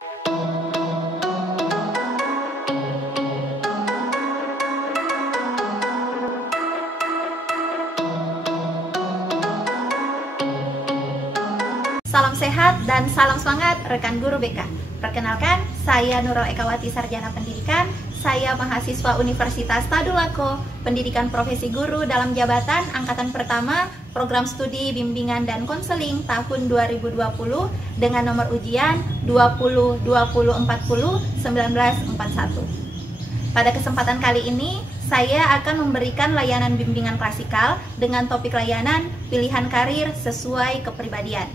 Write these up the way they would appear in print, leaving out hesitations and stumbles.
Salam sehat dan salam semangat rekan guru BK. Perkenalkan, saya Nurul Ekawati, Sarjana Pendidikan. Saya mahasiswa Universitas Tadulako, Pendidikan Profesi Guru dalam jabatan Angkatan Pertama, Program Studi Bimbingan dan Konseling tahun 2020 dengan nomor ujian 20-20-40-1941. Pada kesempatan kali ini, saya akan memberikan layanan bimbingan klasikal dengan topik layanan pilihan karir sesuai kepribadian.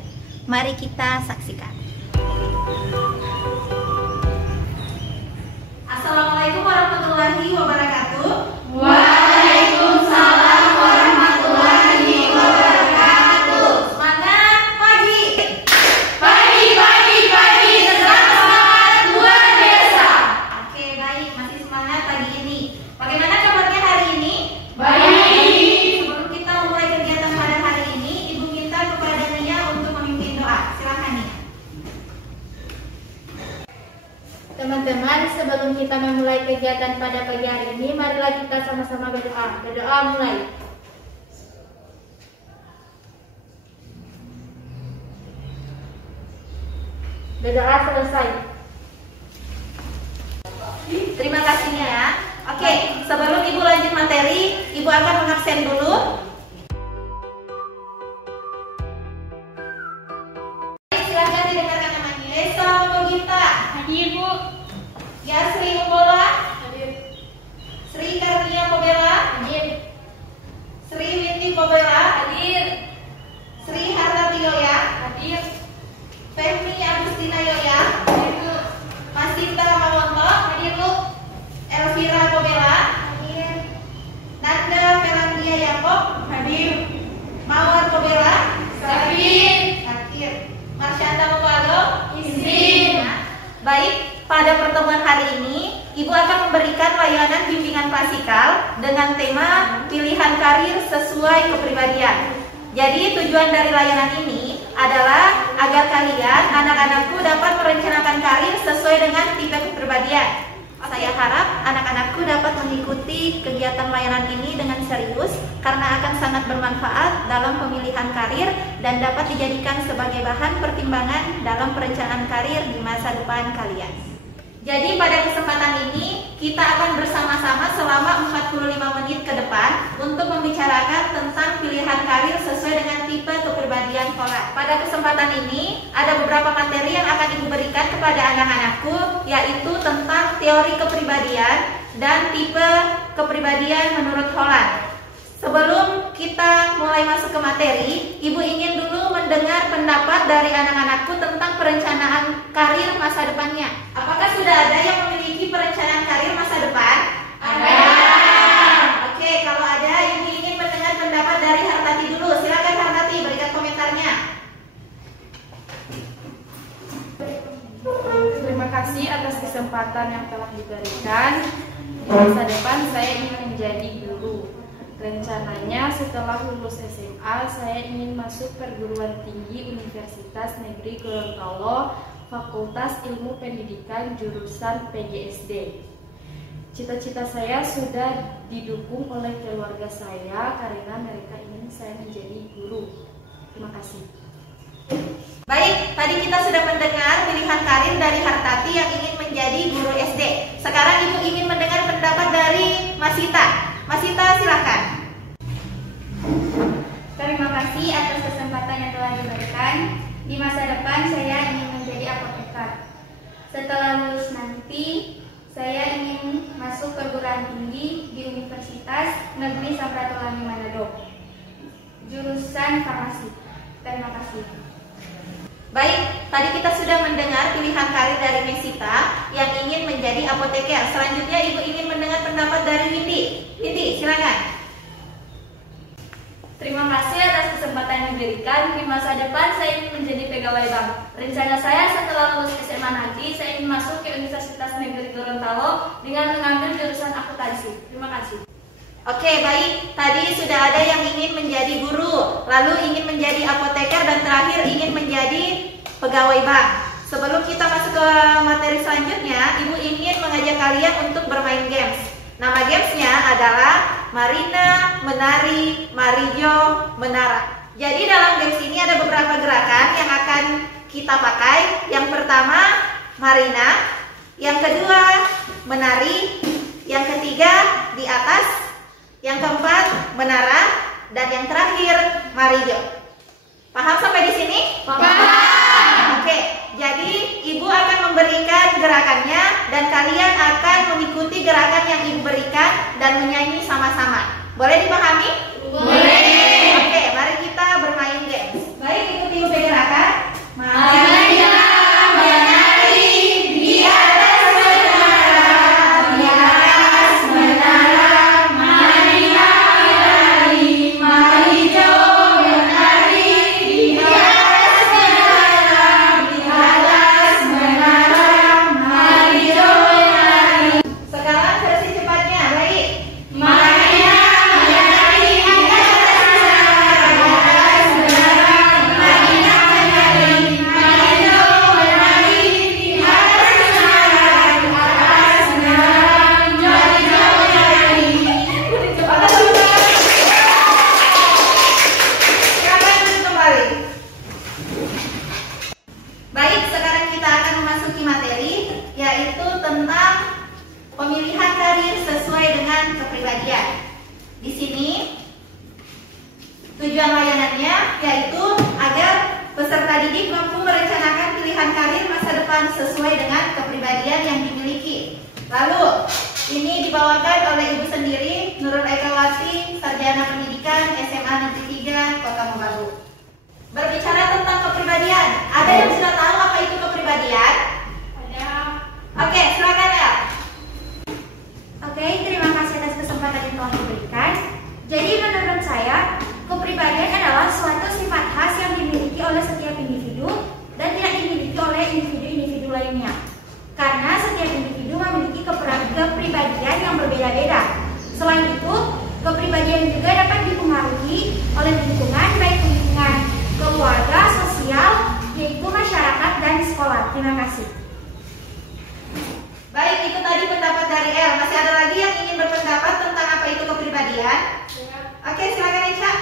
Mari kita saksikan. Assalamualaikum warahmatullahi wabarakatuh. Waalaikumsalam warahmatullahi wabarakatuh. Semangat pagi. Pagi, tetap semangat luar biasa. Oke, baik, masih semangat pagi ini. Bagaimana kabarnya hari ini? Baik. Sebelum kita memulai kegiatan pada hari ini, Ibu minta kepada Nia untuk memimpin doa. Silakan Nia. Teman-teman, sebelum kita memulai kegiatan pada pagi hari ini, marilah kita sama-sama berdoa. Berdoa mulai. Berdoa selesai. Terima kasih Nia ya. Oke, sebelum Ibu lanjut materi, Ibu akan mengabsen dulu. Silakan didengarkan namanya. Esa Mogita. Hadir, Bu. Yasri Ubola. Hadir. Sri Karnia Pobela. Hadir. Sri Winti Pobela. Hadir. Sri Hartati Yoya. Hadir. Fehmi Agustina Yoya. Hadir, Bu. Masita Mawonto. Hadir, Bu. Elvira Pobela. Hadir. Nanda Felandia Yakob. Hadir. Mawar Pobela. Hadir. Hadir. Marsyanda Mubalo. Izin. Baik, pada pertemuan hari ini, Ibu akan memberikan layanan bimbingan klasikal dengan tema pilihan karir sesuai kepribadian. Jadi tujuan dari layanan ini adalah agar kalian, anak-anakku, dapat merencanakan karir sesuai dengan tipe kepribadian. Saya harap anak-anakku dapat mengikuti kegiatan layanan ini dengan serius karena akan sangat bermanfaat dalam pemilihan karir dan dapat dijadikan sebagai bahan pertimbangan dalam perencanaan karir di masa depan kalian. Jadi pada kesempatan ini kita akan bersama-sama selama 45 menit ke depan untuk membicarakan tentang pilihan karir sesuai dengan tipe kepribadian Polar. Pada kesempatan ini ada beberapa materi yang akan Ibu berikan kepada anak-anakku, yaitu tentang teori kepribadian dan tipe kepribadian menurut Holland. Sebelum kita mulai masuk ke materi, Ibu ingin dulu mendengar pendapat dari anak-anakku tentang perencanaan karir masa depannya. Apakah sudah ada yang memiliki perencanaan karir masa depan? Ada. Oke, kalau ada, Ibu ingin mendengar pendapat dari Hartati dulu. Silakan Hartati, berikan komentarnya. Terima kasih atas kesempatan yang telah diberikan. Di masa depan saya ingin menjadi guru. Rencananya setelah lulus SMA, saya ingin masuk perguruan tinggi Universitas Negeri Gorontalo, Fakultas Ilmu Pendidikan jurusan PGSD. Cita-cita saya sudah didukung oleh keluarga saya karena mereka ingin saya menjadi guru. Terima kasih. Baik, tadi kita sudah mendengar pilihan karir dari Hartati yang ingin menjadi guru SD. Sekarang Ibu ingin mendengar pendapat dari Masita. Masita, silakan. Terima kasih atas kesempatan yang telah diberikan. Di masa depan saya ingin menjadi apoteker. Setelah lulus nanti, saya ingin masuk perguruan tinggi di Universitas Negeri Samratulangi Manado, jurusan farmasi. Terima kasih. Baik, tadi kita sudah mendengar pilihan karir dari Mesita yang ingin menjadi apoteker. Selanjutnya Ibu ingin mendengar pendapat dari Windy. Windy, silakan. Terima kasih atas kesempatan yang diberikan. Di masa depan saya ingin menjadi pegawai bank. Rencana saya setelah lulus SMA nanti, saya ingin masuk ke Universitas Negeri Gorontalo dengan mengambil jurusan akuntansi. Terima kasih. Oke, baik. Tadi sudah ada yang ingin menjadi guru, lalu ingin menjadi apoteker, dan terakhir ingin menjadi pegawai bank. Sebelum kita masuk ke kalian untuk bermain games. Nama gamesnya adalah Marina, Menari, Marijo, Menara. Jadi dalam games ini ada beberapa gerakan yang akan kita pakai. Yang pertama Marina, yang kedua Menari, yang ketiga di atas, yang keempat Menara, dan yang terakhir Marijo. Paham sampai di sini? Paham. Oke, jadi Ibu akan memberikan gerakannya dan kalian akan mengikuti gerakan yang Ibu berikan dan menyanyi sama-sama. Boleh dipahami? Boleh. Oke, mari kita bermain games. Baik, ikuti Ibu gerakan. Marina menari di atas menara, di atas menara. Marina menari, Marijo menari di atas menara, di atas menara. Marijo menari. Sekarang versi cepatnya, baik. Marina menari di atas menara, Marina menari, Marijo menari di atas menara, di atas menara, Marijo menari. Silakan duduk kembali. Baik, sekarang kita akan memasuki materi, yaitu tentang pemilihan karir sesuai dengan kepribadian. Di sini tujuan layanannya yaitu agar peserta didik mampu merencanakan pilihan karir masa depan sesuai dengan kepribadian yang dimiliki. Lalu, ini dibawakan oleh Ibu sendiri, Nurul Ekawati, Sarjana Pendidikan SMA Negeri 3 Kota Mobagu. Berbicara tentang kepribadian, ada yang sudah tahu apa itu kepribadian? Ada. Oke, silakan ya. Oke, terima kasih atas kesempatan yang telah diberikan. Jadi menurut saya, kepribadian adalah suatu sifat khas yang dimiliki oleh setiap individu dan tidak dimiliki oleh individu-individu lainnya. Karena setiap individu memiliki kepribadian yang berbeda-beda. Selain itu, kepribadian juga dapat dipengaruhi oleh lingkungan, baik lingkungan keluarga, sosial, yaitu masyarakat dan sekolah. Terima kasih. Baik, itu tadi pendapat dari El. Masih ada lagi yang ingin berpendapat tentang apa itu kepribadian? Oke, silakan Ica.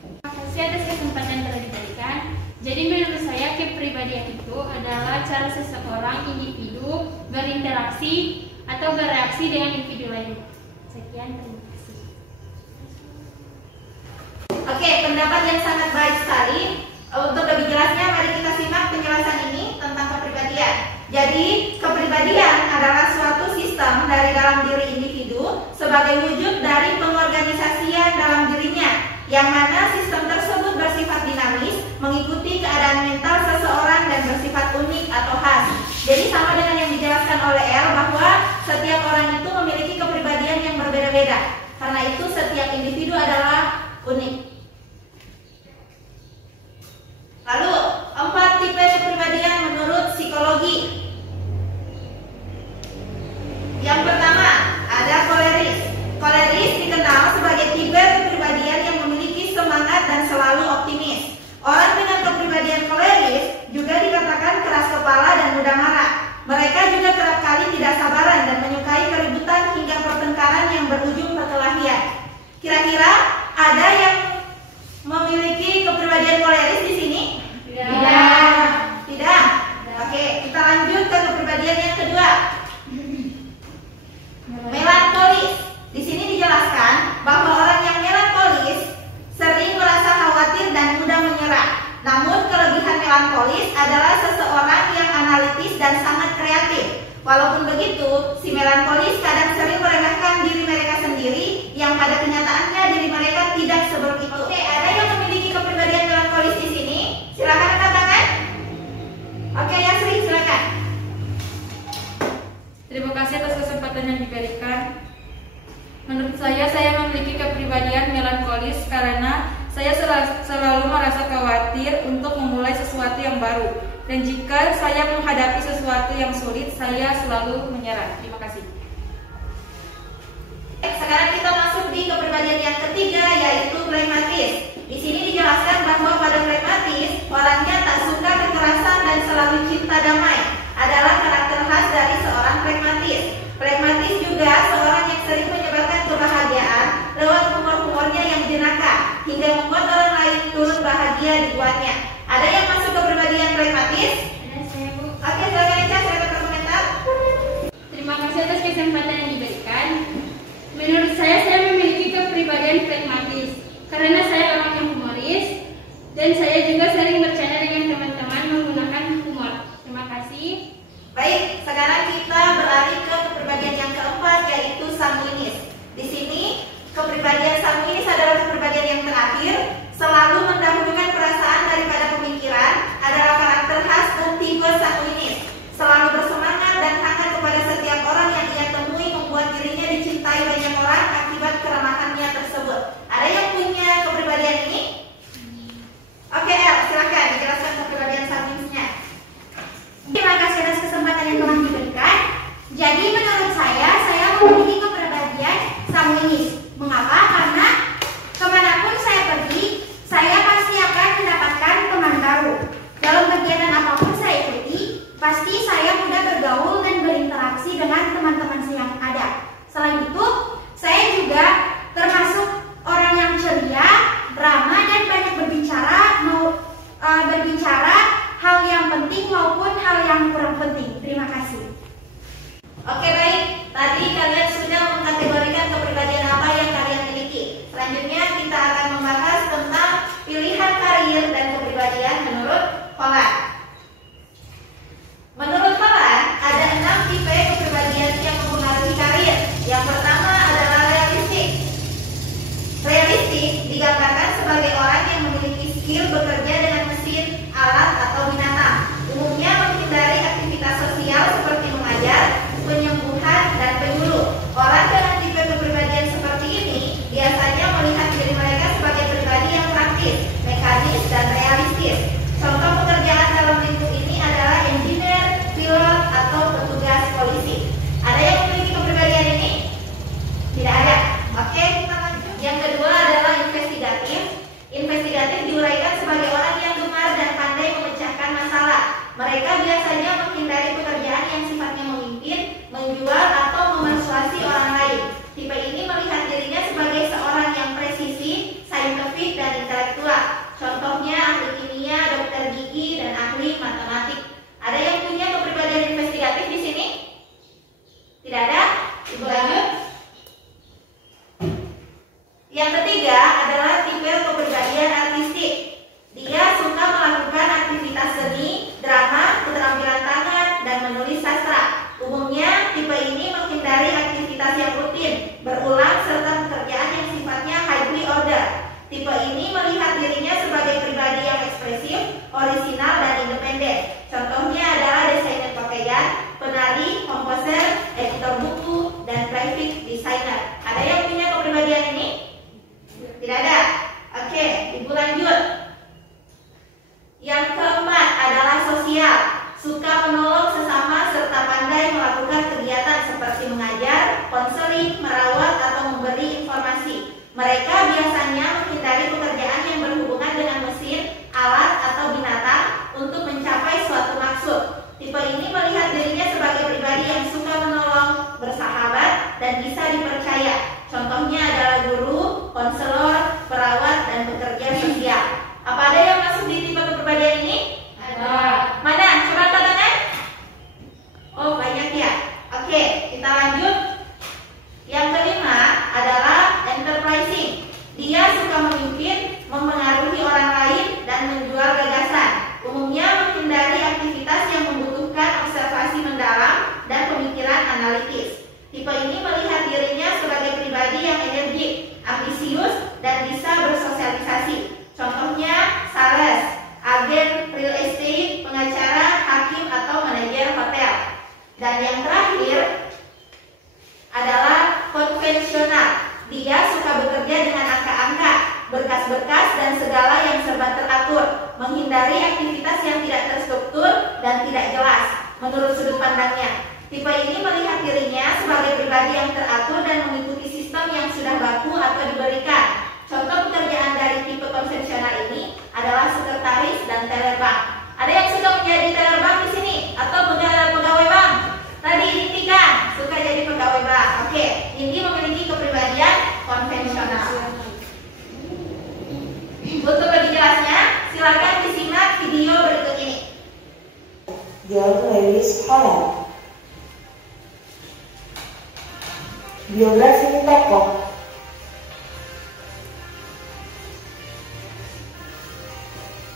Terima kasih atas kesempatan yang telah diberikan. Jadi menurut saya kepribadian itu adalah cara seseorang individu berinteraksi atau bereaksi dengan individu lain. Sekian, terima kasih. Oke, pendapat yang sangat baik sekali. Untuk lebih jelasnya, mari kita simak penjelasan ini tentang kepribadian. Jadi, kepribadian adalah suatu sistem dari dalam diri individu sebagai wujud dari pengorganisasian dalam dirinya, yang mana sistem tersebut bersifat dinamis, mengikuti keadaan mental seseorang dan bersifat unik atau khas. Jadi sama dengan yang dijelaskan oleh El bahwa setiap orang itu memiliki kepribadian yang berbeda-beda. Karena itu setiap individu adalah unik. Lalu, 4 tipe kepribadian menurut psikologi. Yang pertama, ada koleris. Koleris dikenal sebagai tipe kepribadian yang memiliki semangat dan selalu optimis. Orang dengan kepribadian koleris juga dikatakan keras kepala dan mudah marah. Mereka juga kerap kali tidak sabaran dan menyukai keributan hingga pertengkaran yang berujung perkelahian. Kira-kira ada yang memiliki kepribadian koleris di sini? Tidak. Tidak. Oke, kita lanjut ke kepribadian yang kedua. Melankolis. Di sini dijelaskan bahwa orang yang melankolis sering merasa khawatir dan mudah menyerah. Namun kelebihan melankolis adalah seseorang yang analitis dan sangat kreatif. Walaupun begitu, si melankolis kadang sering meremehkan diri mereka sendiri, yang pada kenyataannya diri mereka tidak seperti itu. Oke, ada yang memiliki kepribadian melankolis di sini? Silakan angkat tangan. Oke, Yasri, silakan. Terima kasih atas kesempatan yang diberikan. Menurut saya memiliki kepribadian melankolis karena saya selalu merasa khawatir untuk memulai sesuatu yang baru. Dan jika saya menghadapi sesuatu yang sulit, saya selalu menyerah. Terima kasih. Sekarang kita masuk di kepribadian yang ketiga, yaitu pragmatis. Di sini dijelaskan bahwa pada pragmatis, orangnya tak suka kekerasan dan selalu cinta damai. Adalah karakter khas dari seorang pragmatis. bahagia dibuatnya. Ada yang masuk ke kepribadian pragmatis? Ada saya, Bu. Oke, silakan Eca, silakan berkomentar. Terima kasih atas kesempatan yang diberikan. Menurut saya memiliki kepribadian pragmatis karena saya orang yang humoris dan saya juga sering bercanda dengan teman-teman menggunakan humor. Terima kasih. Baik, sekarang kita beralih ke kepribadian yang keempat, yaitu sanguinis. Di sini, kepribadian sanguinis adalah kepribadian yang terakhir, selalu mendahulukan perasaan daripada pemikiran, adalah karakter khas dan tipe sanguinis. Selalu bersemangat dan hangat kepada setiap orang yang ia temui, membuat dirinya dicintai banyak orang akibat keramahannya tersebut. Ada yang punya kepribadian ini? Oke, El, silakan dijelaskan kepribadian sanguinisnya. Terima kasih atas kesempatan yang telah diberikan. Jadi menurut saya memiliki kepribadian sanguinis. Mengapa? Karena kemanapun saya pergi, saya pasti akan mendapatkan teman baru. Dalam kegiatan apapun saya ikuti, pasti saya mudah bergaul dan berinteraksi dengan teman-teman yang ada. Selain itu, saya juga termasuk orang yang ceria, ramah dan banyak berbicara hal yang penting maupun hal yang kurang penting. Terima kasih. Oke, baik. Tadi kalian sudah mengkategorikan kepribadian apa yang kalian miliki. Selanjutnya kita akan membahas tentang pilihan karir dan kepribadian menurut Holland. Menurut Holland, ada 6 tipe kepribadian yang mempengaruhi karir. Yang pertama adalah realistik. Realistik digambarkan sebagai orang yang memiliki skill bekerja dengan mesin, alat, atau binatang. Umumnya menghindari aktivitas sosial seperti mengajar, penyembuhan, dan penyuluh. Orang dengan tipe kepribadian seperti ini biasanya melihat diri mereka sebagai pribadi yang praktis, mekanis, dan realistis. Contoh pekerjaan dalam lingkup ini adalah engineer, pilot, atau petugas polisi. Ada yang memiliki kepribadian ini? Tidak ada. Oke, kita lanjut. Yang kedua adalah investigatif. Investigatif diuraikan sebagai orang yang gemar dan pandai memecahkan masalah. Mereka biasanya menghindari pekerjaan yang sifatnya memimpin, menjual, atau memersuasi orang lain. Tipe ini melihat dirinya sebagai seorang yang presisi, saintifik, dan intelektual. Contohnya ahli kimia, dokter gigi, dan ahli matematik. Ada yang punya kepribadian investigatif di sini? Tidak ada? Ibu lanjut. Yang ketiga adalah tipe kepribadian artistik. Dia suka melakukan aktivitas seni, drama, keterampilan tangan, dan menulis sastra. Umumnya, tipe ini menghindari aktivitas yang rutin, berulang, serta pekerjaan yang sifatnya highly order. Tipe ini melihat dirinya sebagai pribadi yang ekspresif, orisinal, dan independen. Contohnya adalah desainer pakaian, penari, komposer, editor buku, dan graphic designer. Ada yang punya kepribadian ini? Tidak ada. Oke, ibu lanjut. Yang keempat adalah sosial. Suka menolong sesama serta pandai melakukan kegiatan seperti mengajar, konseling, merawat, atau memberi informasi. Mereka biasanya menghindari pekerjaan yang berhubungan dengan mesin, alat, atau binatang untuk mencapai suatu maksud. Tipe ini melihat dirinya sebagai pribadi yang suka menolong, bersahabat, dan bisa dipercaya. Contohnya adalah guru, konselor, perawat, dan pekerja sosial. Apa ada yang masuk di tipe kepribadian ini? Ada. Mana? Coba angkat tangan. Oh, banyak ya. Oke, kita lanjut. Yang kelima adalah enterprising. Dia suka memimpin, mempengaruhi orang lain, dan menjual gagasan. Umumnya menghindari aktivitas yang membutuhkan observasi mendalam dan pemikiran analitis. Tipe ini melihat dirinya sebagai pribadi yang energik, ambisius, dan bisa bersosialisasi. Contohnya sales, agen real estate, pengacara, hakim, atau manajer hotel. Dan yang terakhir adalah konvensional. Dia suka bekerja dengan angka-angka, berkas-berkas, dan segala yang serba teratur, menghindari aktivitas yang tidak terstruktur dan tidak jelas menurut sudut pandangnya. Tipe ini melihat dirinya sebagai pribadi yang teratur dan mengikuti sistem yang sudah baku atau diberikan. Contoh pekerjaan dari tipe konvensional ini adalah sekretaris dan teller bank. Ada yang suka menjadi teller bank di sini atau pegawai bank? Tadi Indi kan suka jadi pegawai bank. Oke, Indi memiliki kepribadian konvensional. Untuk lebih jelasnya, John Lewis Holland. Biografi tokoh.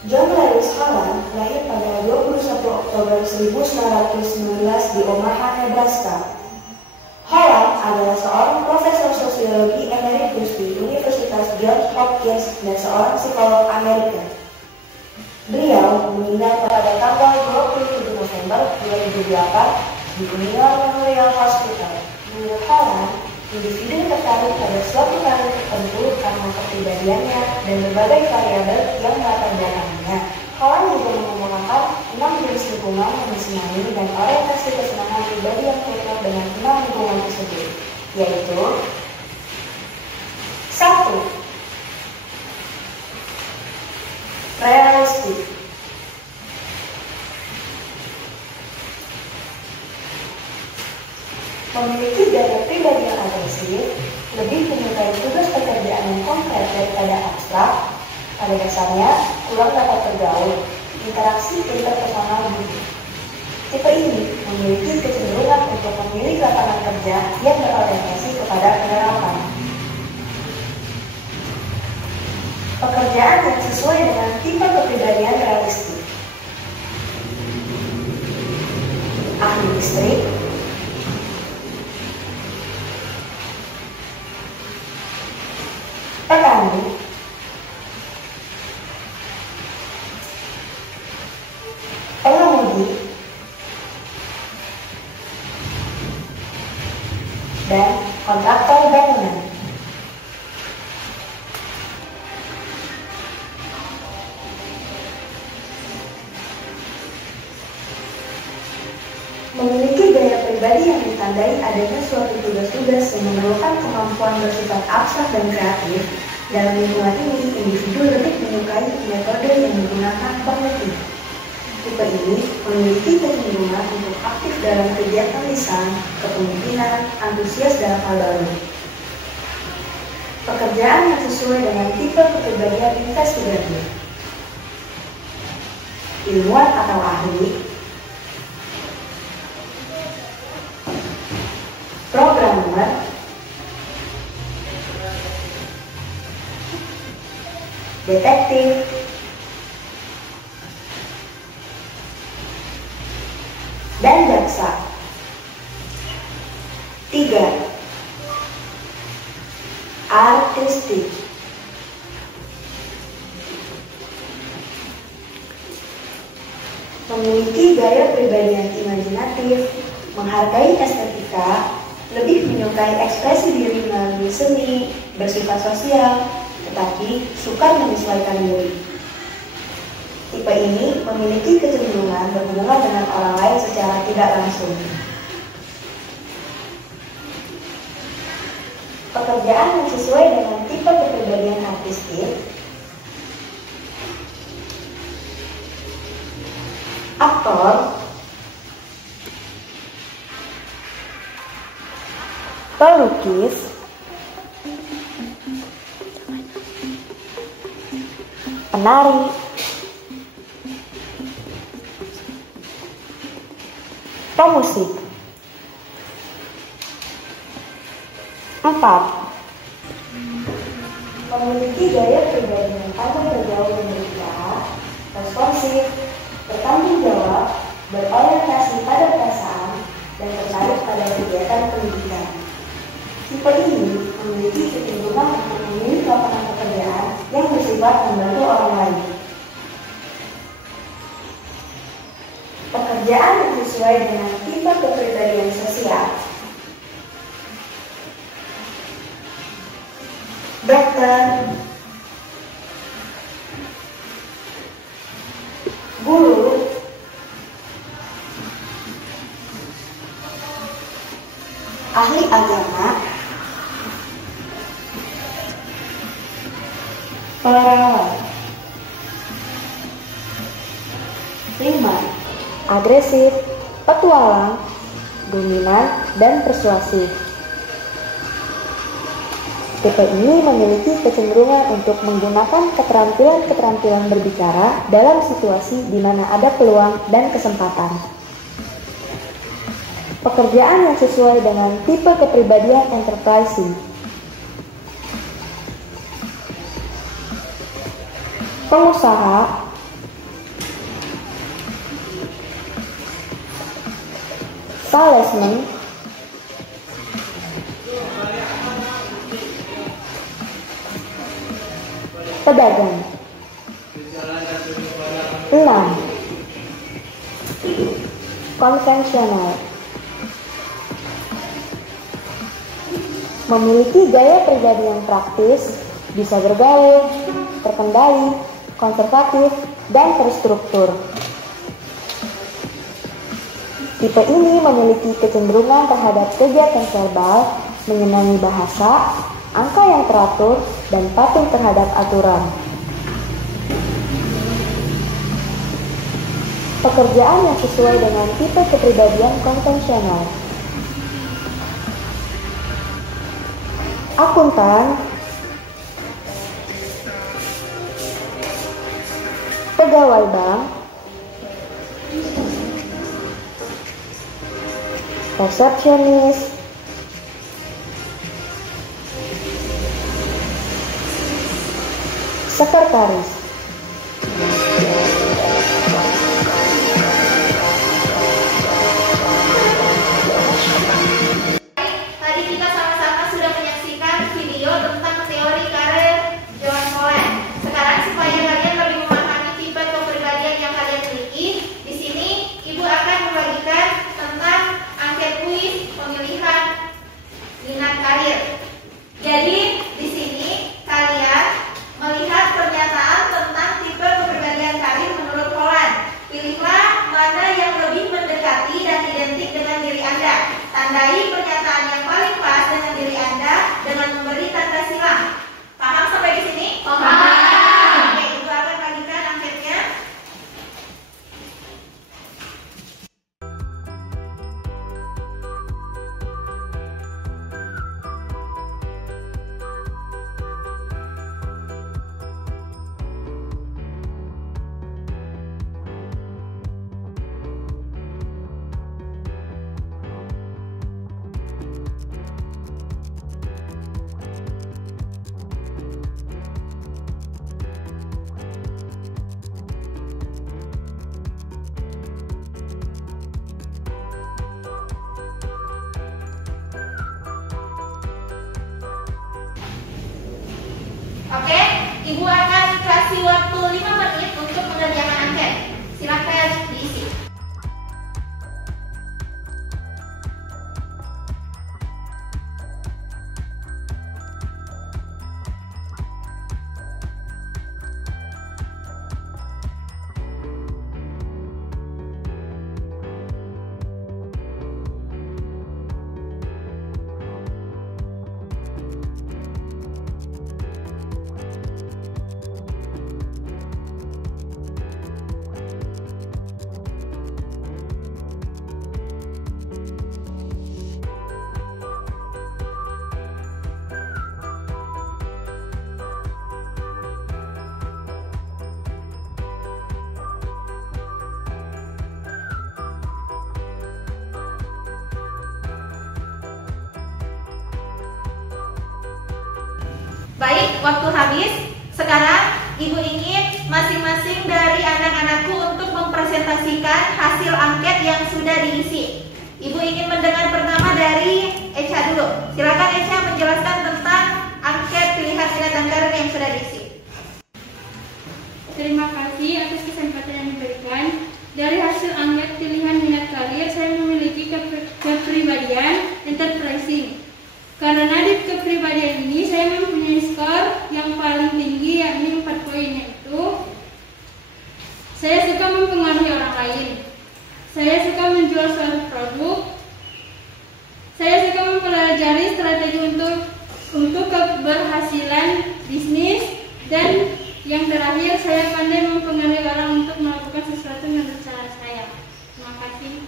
John Lewis Holland lahir pada 21 Oktober 1919 di Omaha, Nebraska. Holland adalah seorang profesor sosiologi emeritus di Universitas Johns Hopkins dan seorang psikolog Amerika. Beliau meninggal pada tanggal 27 November 2008 di Union Memorial Hospital. Menurut Holland, individu tertarik pada suatu karir tertentu karena kepribadiannya dan berbagai variabel yang melatar belakangnya. Holland juga mengemukakan 6 jenis lingkungan yang disenangi dan orientasi kesenangan pribadi yang cocok dengan 6 lingkungan tersebut, yaitu 1. Realistik. Memiliki gaya pribadi yang agresif, lebih menyukai tugas pekerjaan yang konkret daripada abstrak. Pada dasarnya, kurang dapat bergaul, interaksi interpersonal butuh. Tipe ini memiliki kecenderungan untuk memilih lapangan kerja yang berorientasi kepada penerapan. Pekerjaan yang sesuai dengan tipe kepribadian realistik. Ahli listrik, petani, pengemudi, dan kontraktor bangunan. Memiliki gaya pribadi yang ditandai adanya suatu tugas-tugas yang memerlukan kemampuan bersifat abstrak dan kreatif. Dalam lingkungan ini, individu lebih menyukai metode yang menggunakan kognitif. Tipe ini memiliki kecenderungan untuk aktif dalam kegiatan lisan, kepemimpinan, antusias dalam hal baru. Pekerjaan yang sesuai dengan tipe kepribadian investigatif. Ilmuwan atau ahli, programmer, detektif, dan jaksa. 3. Artistik. Memiliki gaya pribadi yang imajinatif, menghargai estetika, lebih menyukai ekspresi diri melalui seni, bersifat sosial, tetapi suka menyesuaikan diri. Tipe ini memiliki kecenderungan berhubungan dengan orang lain secara tidak langsung. Pekerjaan yang sesuai dengan tipe kepribadian artistik. Aktor, pelukis, penari, pemusik. 4. Memiliki gaya pribadi yang pandai bergaul dan berbicara, responsif, bertanggung jawab, berorientasi pada perasaan, dan tertarik pada kegiatan pendidikan. Tipe ini memiliki kecenderungan untuk memilih lapangan pekerjaan yang bersifat membantu orang lain. Pekerjaan yang sesuai dengan tipe kepribadian sosial. Dokter, guru, ahli agama, perawat. 5. Agresif, petualang, dominan, dan persuasif. Tipe ini memiliki kecenderungan untuk menggunakan keterampilan-keterampilan berbicara dalam situasi di mana ada peluang dan kesempatan. Pekerjaan yang sesuai dengan tipe kepribadian enterprising. Pengusaha, salesman, pedagang. 6. Konvensional, memiliki gaya pribadi yang praktis, bisa bergaul, terkendali, konservatif, dan terstruktur. Tipe ini memiliki kecenderungan terhadap kegiatan verbal, menyenangi bahasa, angka yang teratur, dan patuh terhadap aturan. Pekerjaan yang sesuai dengan tipe kepribadian konvensional. Akuntan, pegawai bank, resepsionis, sekretaris. Tadi kita sama-sama sudah menyaksikan video tentang teori karir John Holland. Sekarang supaya kalian lebih memahami tipe kepribadian yang kalian miliki, di sini Ibu akan membagikan tentang angket kuis pemilihan minat karir. Jadi di sini kalian melihat pernyataan tentang tipe kepribadian karir menurut Holland. Pilihlah mana yang lebih mendekati dan identik dengan diri Anda. Tandai pernyataan yang paling pas dengan diri Anda dengan memberi tanda silang. Paham sampai di sini? Paham. Oke, Ibu akan bagikan anketnya. Oke, Ibu akan kasih waktu 5 menit untuk mengerjakan angket. Silakan diisi. Baik, waktu habis. Sekarang Ibu ingin masing-masing dari anak-anakku untuk mempresentasikan hasil angket yang sudah diisi. Ibu ingin mendengar pertama dari Echa dulu. Silakan Echa menjelaskan tentang angket pilihan minat dan karir yang sudah diisi. Terima kasih atas kesempatan yang diberikan. Dari hasil angket pilihan minat karir, saya memiliki kepribadian enterprising. Karena di kepribadian ini saya mempunyai skor yang paling tinggi, yakni 4 poin, yaitu saya suka mempengaruhi orang lain, saya suka menjual suatu produk, saya suka mempelajari strategi untuk keberhasilan bisnis, dan yang terakhir saya pandai mempengaruhi orang untuk melakukan sesuatu menurut cara saya. Terima kasih.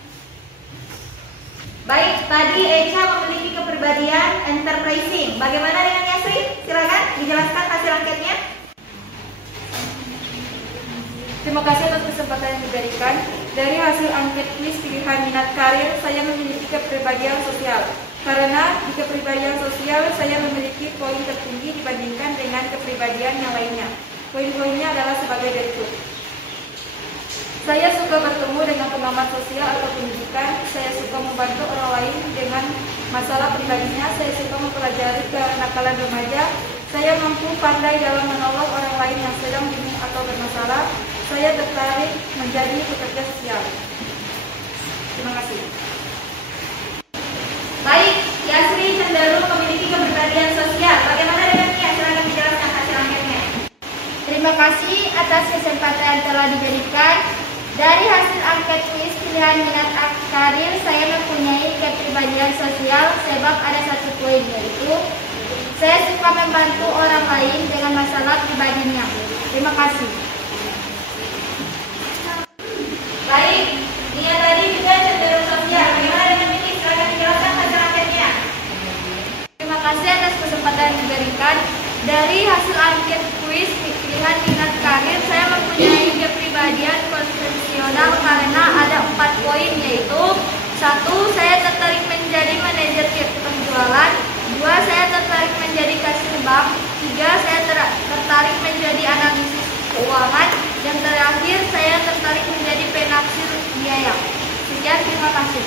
Baik, tadi Echa memiliki kepribadian enterprising. Bagaimana dengan Yasri? Silakan dijelaskan hasil angketnya. Terima kasih atas kesempatan yang diberikan. Dari hasil angket kuis pilihan minat karir, saya memiliki kepribadian sosial. Karena di kepribadian sosial saya memiliki poin tertinggi dibandingkan dengan kepribadian yang lainnya. Poin-poinnya adalah sebagai berikut. Saya suka bertemu dengan pengamat sosial atau pendidikan. Saya suka membantu orang lain dengan masalah pribadinya. Saya suka mempelajari kenakalan remaja. Saya mampu pandai dalam menolong orang lain yang sedang bingung atau bermasalah. Saya tertarik menjadi pekerja sosial. Terima kasih. Baik, Yasri cenderung memiliki kepribadian sosial. Bagaimana dengan Nia? Silakan dijelaskan hasil angketnya. Terima kasih atas kesempatan yang telah diberikan. Dari hasil angket kuis pilihan minat karir, saya mempunyai kepribadian sosial sebab ada satu poin, yaitu saya suka membantu orang lain dengan masalah pribadinya. Terima kasih. Baik, Nia tadi juga cenderung sosial. Bagaimana dengan Mimi? Silakan dijelaskan hasil angketnya. Terima kasih atas kesempatan yang diberikan. Dari hasil angket kuis pilihan minat karir, saya mempunyai kepribadian konvensional karena ada 4 poin, yaitu 1. Saya tertarik menjadi manajer penjualan. 2. Saya tertarik menjadi kasir bank. 3. Saya tertarik menjadi analisis keuangan. Dan terakhir, saya tertarik menjadi penaksir biaya. Sekian, terima kasih.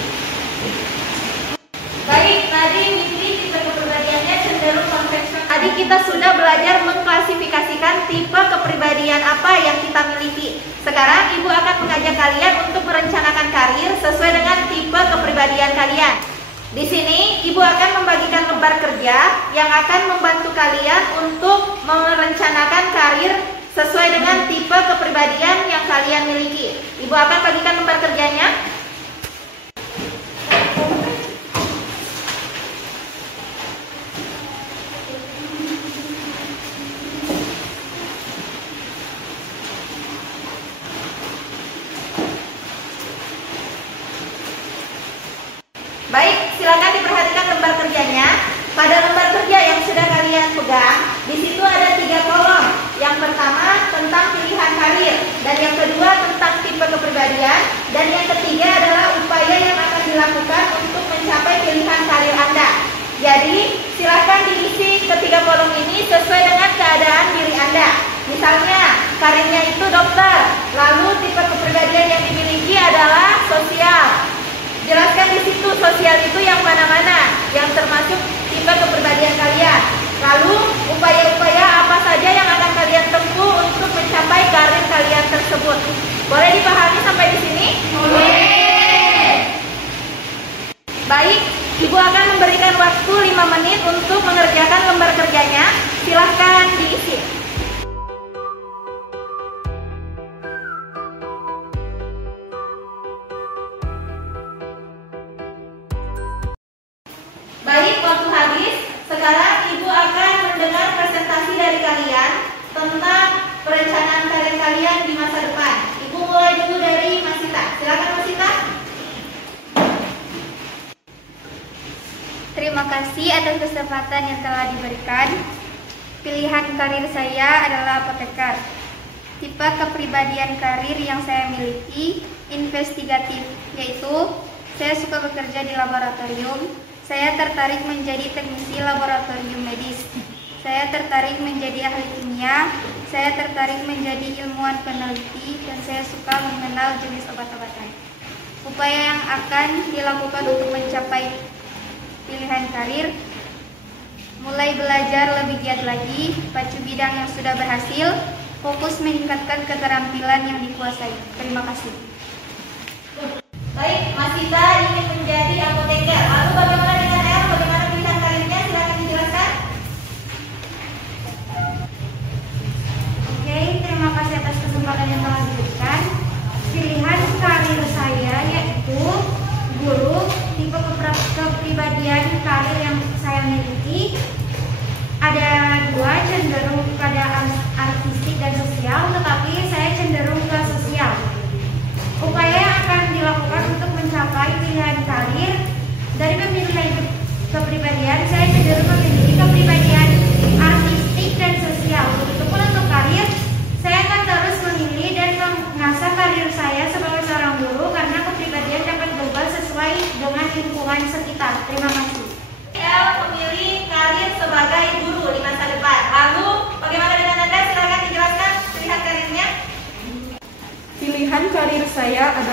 Baik, tadi Mimi tipe kepribadiannya cenderung konvensional. Tadi kita sudah belajar mengklasifikasikan tipe kepribadian apa yang kita miliki. Sekarang Ibu akan mengajak kalian untuk merencanakan karir sesuai dengan tipe kepribadian kalian. Di sini Ibu akan membagikan lembar kerja yang akan membantu kalian untuk merencanakan karir sesuai dengan tipe kepribadian yang kalian miliki. Ibu akan bagikan lembar kerjanya. Baik, silakan diperhatikan lembar kerjanya. Pada lembar kerja yang sudah kalian pegang, di situ ada 3 kolom. Yang pertama tentang pilihan karir, dan yang kedua tentang tipe kepribadian, dan yang ketiga adalah upaya yang akan dilakukan untuk mencapai pilihan karir Anda. Jadi, silakan diisi ketiga kolom ini sesuai dengan keadaan diri Anda. Misalnya, karirnya itu dokter, lalu tipe kepribadian yang dimiliki adalah sosial. Jelaskan di situ sosial itu yang mana-mana, yang termasuk tipe kepribadian kalian. Lalu upaya-upaya apa saja yang akan kalian tempuh untuk mencapai karir kalian tersebut. Boleh dipahami sampai di sini? Boleh. Baik, Ibu akan memberikan waktu 5 menit untuk mengerjakan lembar kerjanya. Silahkan diisi. Baik, waktu habis. Sekarang Ibu akan mendengar presentasi dari kalian tentang perencanaan karir kalian di masa depan. Ibu mulai dulu dari Mas Sita. Silakan Mas Sita. Terima kasih atas kesempatan yang telah diberikan. Pilihan karir saya adalah apoteker. Tipe kepribadian karir yang saya miliki investigatif, yaitu saya suka bekerja di laboratorium. Saya tertarik menjadi teknisi laboratorium medis. Saya tertarik menjadi ahli kimia. Saya tertarik menjadi ilmuwan peneliti, dan saya suka mengenal jenis obat-obatan. Upaya yang akan dilakukan untuk mencapai pilihan karir: mulai belajar lebih giat lagi, pacu bidang yang sudah berhasil, fokus meningkatkan keterampilan yang dikuasai. Terima kasih. Baik, Mas Sita ingin menjadi apoteker. Lalu bagaimana dengan El? Bagaimana pilihan karirnya? Silakan dijelaskan. Oke, terima kasih atas kesempatan yang telah diberikan. Pilihan karir saya yaitu guru. Tipe kepribadian karir yang saya miliki ada 2, cenderung pada artistik dan sosial, tetapi saya cenderung ke sosial. Upaya yang akan dilakukan untuk mencapai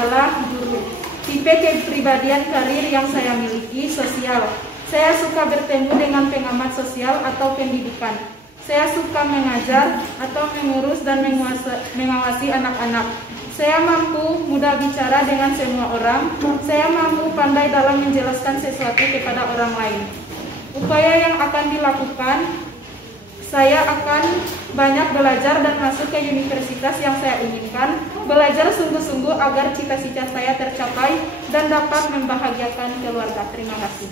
adalah guru. Tipe kepribadian karir yang saya miliki sosial. Saya suka bertemu dengan pengamat sosial atau pendidikan. Saya suka mengajar atau mengurus dan mengawasi anak-anak. Saya mampu mudah bicara dengan semua orang. Saya mampu pandai dalam menjelaskan sesuatu kepada orang lain. Upaya yang akan dilakukan, saya akan banyak belajar dan masuk ke universitas yang saya inginkan. Belajar sungguh-sungguh agar cita-cita saya tercapai dan dapat membahagiakan keluarga. Terima kasih.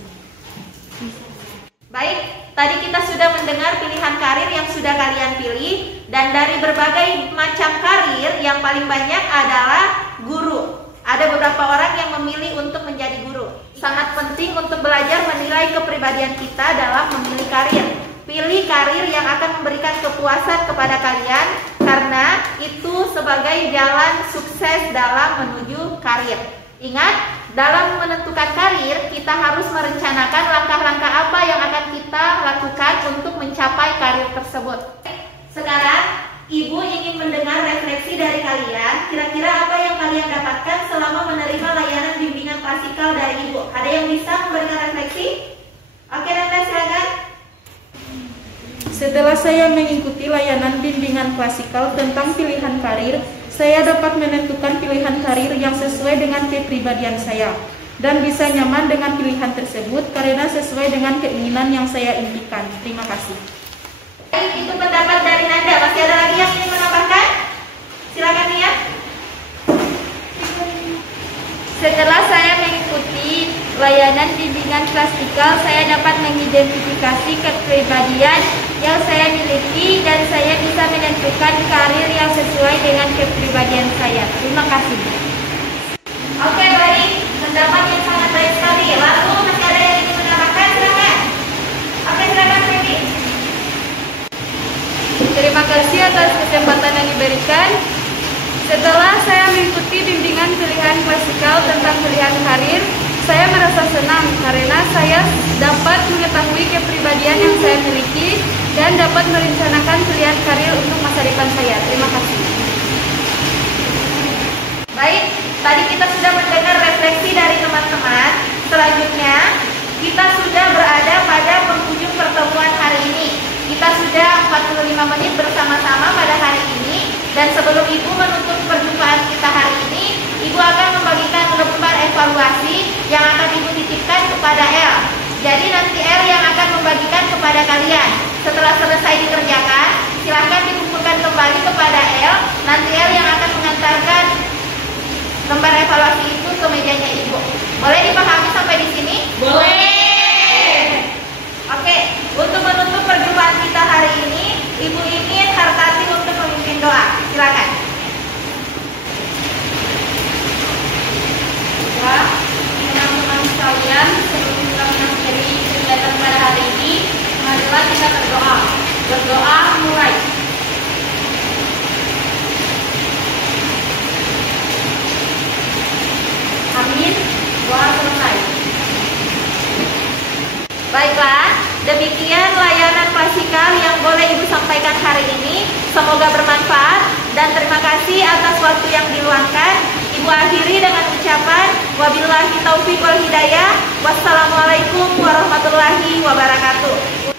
Baik, tadi kita sudah mendengar pilihan karir yang sudah kalian pilih, dan dari berbagai macam karir yang paling banyak adalah guru. Ada beberapa orang yang memilih untuk menjadi guru. Sangat penting untuk belajar menilai kepribadian kita dalam memilih karir. Pilih karir yang akan memberikan kepuasan kepada kalian, karena itu sebagai jalan sukses dalam menuju karir. Ingat, dalam menentukan karir, kita harus merencanakan langkah-langkah apa yang akan kita lakukan untuk mencapai karir tersebut. Sekarang, Ibu ingin mendengar refleksi dari kalian. Kira-kira apa yang kalian dapatkan selama menerima layanan bimbingan klasikal dari Ibu? Ada yang bisa memberikan refleksi? Oke, Nanda, silakan. Setelah saya mengikuti layanan bimbingan klasikal tentang pilihan karir, saya dapat menentukan pilihan karir yang sesuai dengan kepribadian saya dan bisa nyaman dengan pilihan tersebut karena sesuai dengan keinginan yang saya impikan. Terima kasih. Baik, itu pendapat dari Nanda. Masih ada lagi yang ingin menambahkan? Silakan Nia. Setelah saya mengikuti layanan bimbingan klasikal, saya dapat mengidentifikasi kepribadian yang saya miliki dan saya bisa menentukan karir yang sesuai dengan kepribadian saya. Terima kasih. Oke, baik. Pendapat yang sangat baik sekali. Lalu masih ada yang ingin menambahkan? Silakan. Oke, silakan Feby. Terima kasih atas kesempatan yang diberikan. Setelah saya mengikuti bimbingan pilihan klasikal tentang pilihan karir, saya merasa senang karena saya dapat mengetahui kepribadian yang saya miliki dan dapat merencanakan pilihan karir untuk masa depan saya. Terima kasih. Baik, tadi kita sudah mendengar refleksi dari teman-teman. Selanjutnya, kita sudah berada pada penghujung pertemuan hari ini. Kita sudah 45 menit bersama-sama pada hari ini. Dan sebelum Ibu menutup perjumpaan kita hari ini, Ibu akan membagikan lembar evaluasi yang akan Ibu titipkan kepada El. Jadi nanti El yang akan membagikan kepada kalian. Setelah selesai dikerjakan, silahkan dikumpulkan kembali kepada El. Nanti El yang akan mengantarkan lembar evaluasi itu ke mejanya Ibu. Boleh dipahami sampai di sini? Boleh. Oke, untuk menutup perjumpaan kita hari ini, Ibu ingin Hartati untuk memimpin doa. Silakan. Ya, teman-teman sekalian, sebelum kita mengakhiri kegiatan pada hari ini, marilah kita berdoa. Berdoa mulai. Amin. Doa selesai. Baiklah, demikian layanan klasikal yang boleh Ibu sampaikan hari ini. Semoga bermanfaat dan terima kasih atas waktu yang diluangkan. Ibu akhiri dengan ucapan wabillahi taufiq wal hidayah. Wassalamualaikum warahmatullahi wabarakatuh.